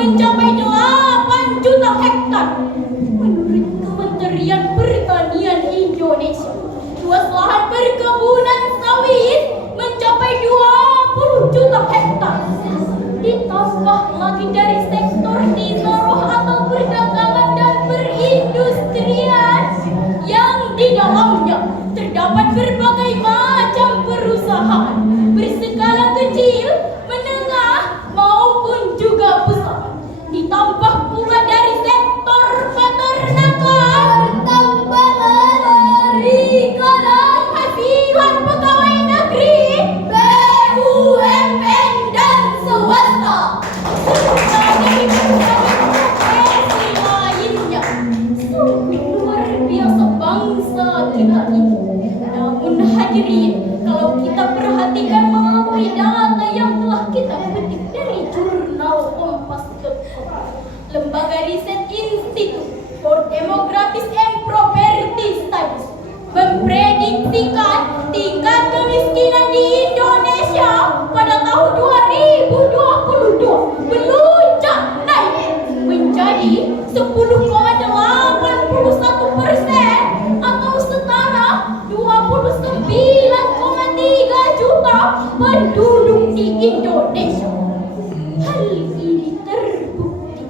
mencapai 8 juta hektar. Menurut Kementerian Pertanian Indonesia, luas lahan perkebunan sawit mencapai 20 juta hektar. Ditambah lagi dari sektor taruh atau perdagangan dan perindustrian yang di dalamnya terdapat berbagai macam perusahaan berskala kecil, menengah maupun juga besar. Ditambah pula dari sektor peternakan, pertambangan, perikanan, penghasilan pegawai negeri, BUMN dan swasta, serta dari berbagai profesi lainnya. Sungguh luar biasa bangsa kita ini. Namun hadirin, kalau kita perhatikan melalui data yang telah kita petik dari jurnal Kompas.com, Lembaga Riset Institute for Demographics and Property Studies memprediksikan tingkat kemiskinan di Indonesia pada tahun 2022 melonjak naik menjadi 10,81% atau setara 29,3 juta penduduk di Indonesia. Hal ini terbukti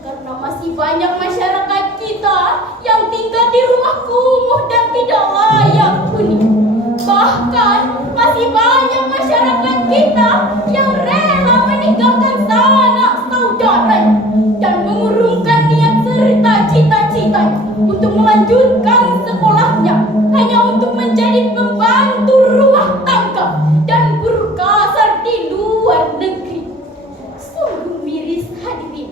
karena masih banyak masyarakat kita yang tinggal di rumah kumuh dan tidak layak huni. Bahkan masih banyak masyarakat kita yang rela meninggalkan sanak saudaranya dan mengurungkan niat serta cita-citanya untuk melanjutkan sekolahnya hanya untuk menjadi pembantu rumah tangga dan berkasar di luar negeri. Sungguh miris hadirin.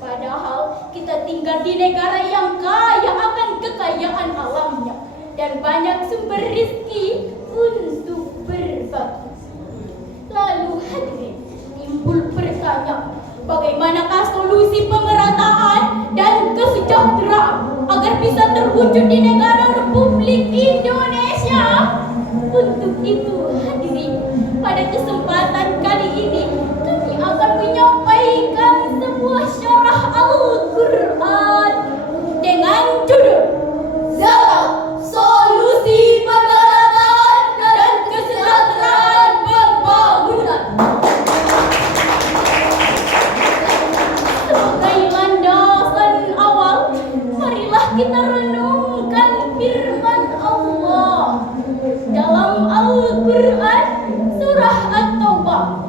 Padahal kita tinggal di negara yang kaya akan kekayaan alamnya dan banyak sumber rezeki untuk berbagi. Lalu hadirin, timbul pertanyaan, bagaimanakah solusi pemerataan dan kesejahteraan agar bisa terwujud di negara Republik Indonesia? Untuk itu hadirin, pada kesempatan kali ini kami akan menyampaikan sebuah syarah Al-Quran dengan judul Zakat, Solusi Pemerataan dan Kesejahteraan Pembangunan. Sebagai landasan awal, marilah kita renungkan firman Allah dalam Al-Quran surah At-Taubah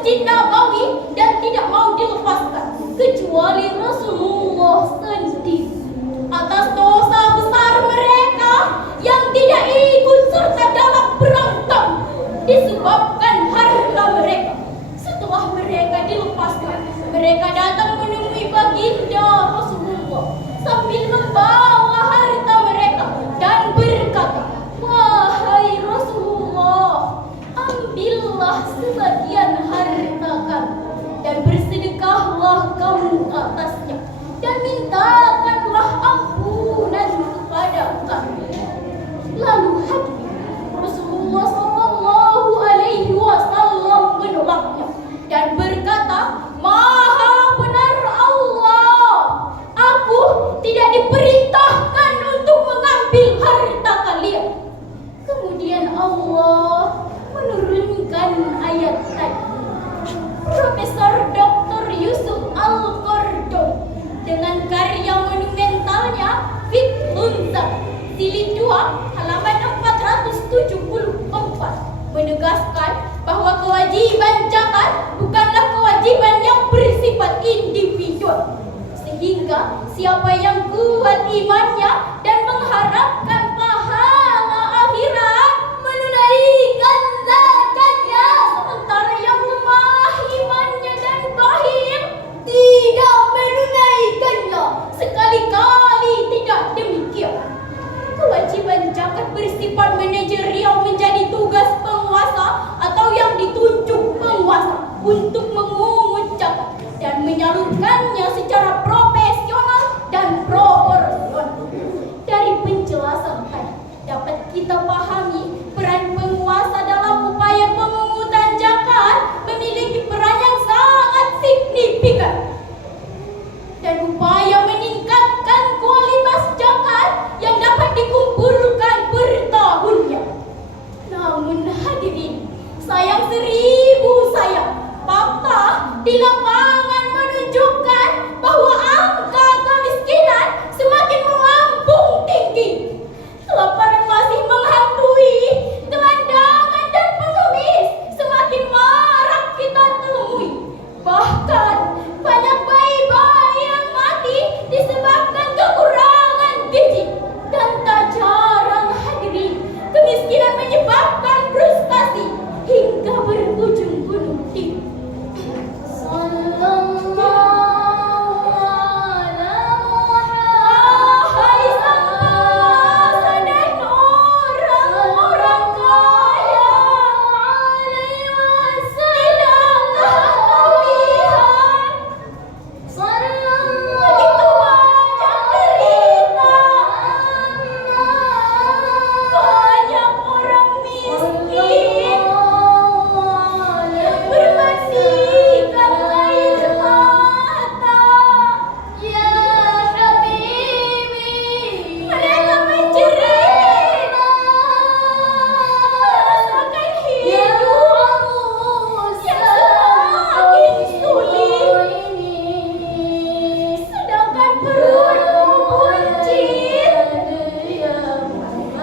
Masjid Nabawi dan tidak mau dilepaskan kecuali Rasulullah sendiri. Atas dosa besar mereka yang tidak ikut serta dalam berantem disebabkan harta mereka. Setelah mereka dilepaskan, mereka datang menemui baginda Rasulullah sambil membawa harta mereka dan berkata, "Wahai Rasulullah, ambillah sebagian harta kami dan bersedekahlah kamu atasnya dan mintakanlah ampunan kepada kami." Lalu hadir Rasulullah Sallallahu Alaihi Wasallam menolaknya dan berkata, "Maha benar Allah, aku tidak diperintahkan untuk mengambil harta kalian." Kemudian Allah menurunkan ayat tadi. Profesor Dr. Yusuf Al-Qaradawi dengan karya monumentalnya Fiqhun Zakat Jilid 2 halaman 474 menegaskan bahwa kewajiban zakat bukanlah kewajiban yang bersifat individual, sehingga siapa yang kuat imannya dan mengharapkan pahala akhirat menunaikan zakatnya, sementara yang lemah imannya dan bakhil tidak menunaikannya. Sekali-kali tidak demikian. Kewajiban zakat bersifat manajerial menjadi tugas penguasa atau yang ditunjuk penguasa untuk memungut zakat dan menyalurkannya secara profesional dan proporsional. Dari penjelasan tadi dapat kita pahami peran penguasa dalam upaya pemungutan zakat memiliki peran yang sangat signifikan, dan upaya meningkatkan kualitas zakat yang dapat dikumpulkan bertahunnya. Namun hadirin, sayang seribu sayang, fakta di lapangan menunjukkan bahwa angka kemiskinan semakin melambung tinggi. Kelaparan masih menghantui, gelandangan dan pengemis semakin marak kita temui. Bahkan banyak bayi-bayi yang mati disebabkan kekurangan gizi. Dan tak jarang hadirin, kemiskinan menyebabkan frustasi hingga berujung bunuh diri. Hai sang penguasa dan orang-orang kaya, tidakkah kau lihat begitu banyak derita, banyak orang miskin yang bermasikan air mata. Ya Habibi, mereka menjerit, merasakan hidup yang semakin sulit, sedangkan perut buncit dan berduit.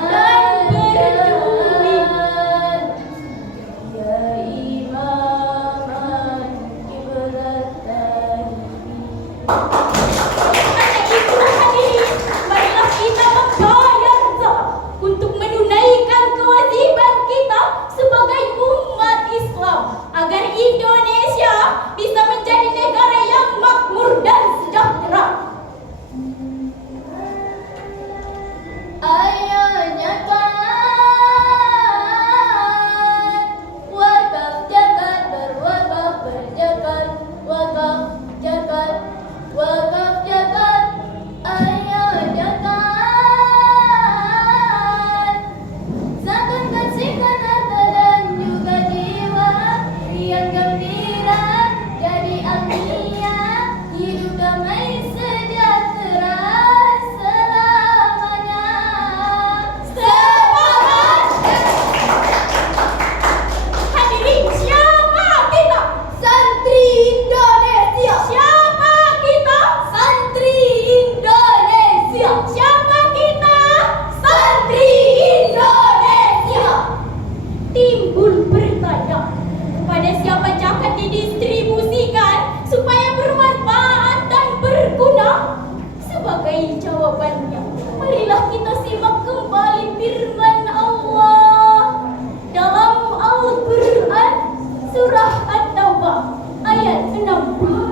Ya imaman Karena itulah hadirin, marilah kita membayar zakat untuk menunaikan kewajiban kita sebagai umat Islam agar Indonesia bisa menjadi negara yang makmur dan sejahtera. Ayo zakat, wakaf zakat, berwakaf berzakat, wakaf zakat, wakaf zakat. Ayo zakat, zakatkan sikap harta dan juga jiwa, riang gembira jadi agnia, hidup damai sejahtera selamanya. Semangat! Hadirin, siapa kita? Santri Indonesia. Siapa kita? Santri Indonesia. Siapa kita? Santri Indonesia. Timbul bertanya, kepada siapa zakat didistribusikan supaya bermanfaat dan berguna? Sebagai jawabannya, marilah kita simak kembali firman Allah dalam Al-Quran surah At-Taubah ayat 60.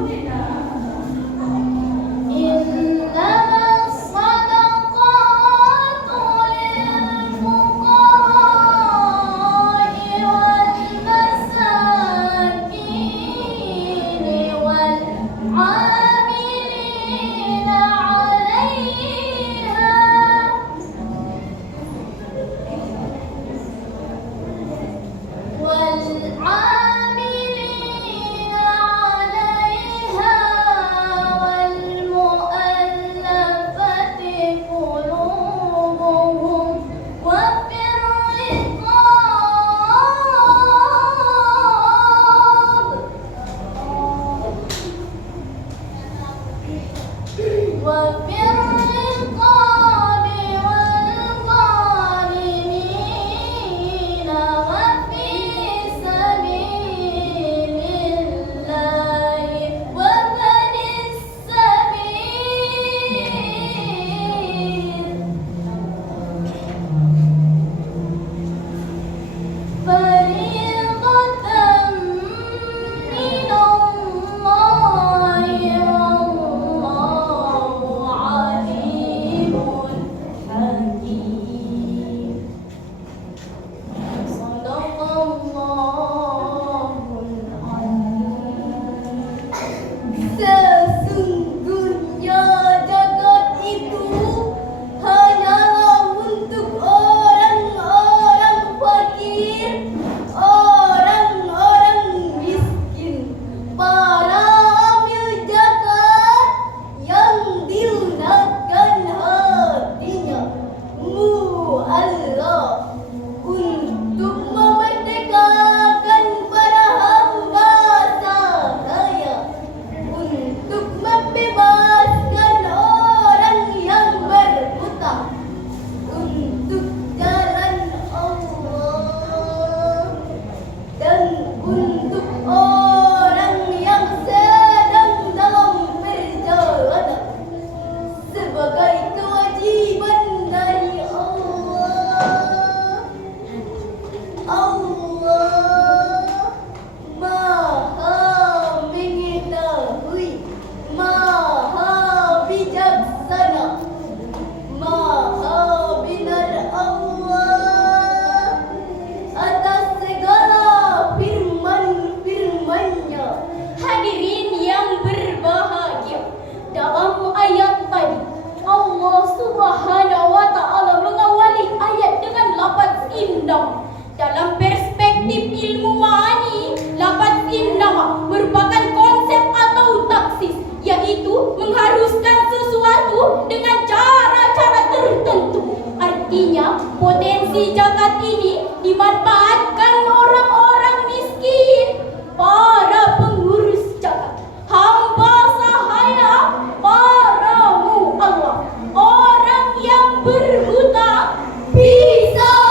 Dalam perspektif ilmu ma'ani, lafaz innama merupakan konsep atau taksis, yaitu mengharuskan sesuatu dengan cara-cara tertentu. Artinya, potensi zakat ini dimanfaatkan orang-orang miskin, para pengurus zakat, hamba sahaya padamu Allah, orang yang berhutang, fisabilillah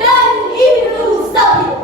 dan ibnu sabil.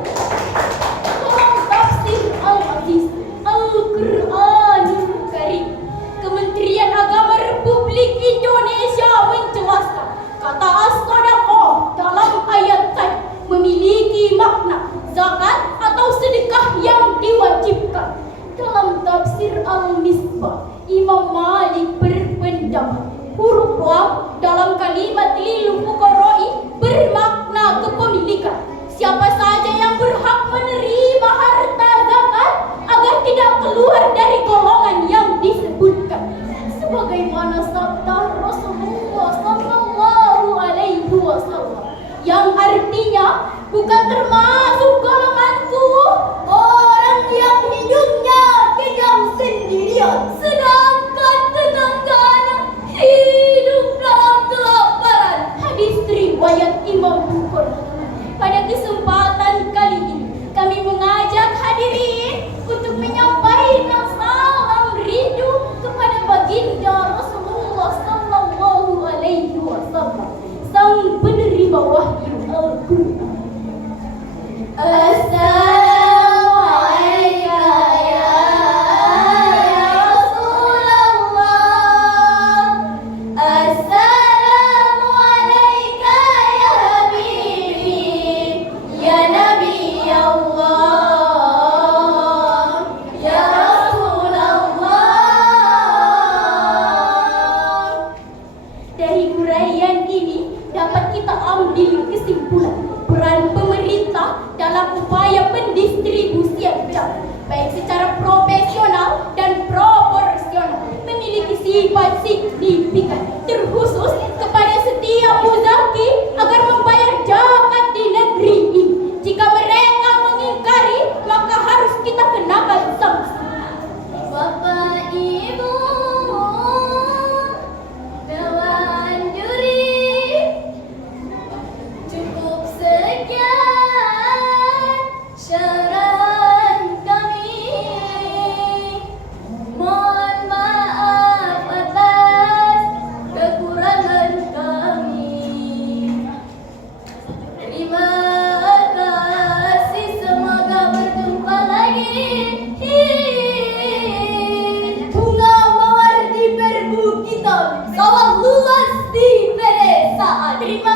Tafsir Al-Aziz Al-Quranul Karim. Kementerian Agama Republik Indonesia menjelaskan kata as-sadaqah dalam ayat tadi memiliki makna zakat atau sedekah yang diwajibkan. Dalam tafsir Al-Misbah, Imam Malik berpendapat huruf lam dalam kalimat lil fuqara'i bermakna kepemilikan. Siapa saja yang berhak menerima harta zakat agar tidak keluar dari golongan yang disebutkan, sebagaimana sabda Rasulullah sallallahu alaihi wasallam yang artinya, bukan termasuk golonganku orang yang hidupnya kenyang sendirian, sedangkan tetangganya hidup dalam kelaparan. Hadis riwayat Imam Bukhari. Pada kesempatan kali ini, kami mengajak hadirin untuk menyampaikan salam rindu kepada baginda Rasulullah sallallahu alaihi wasallam, sang penerima wahyu Al-Quran. Terima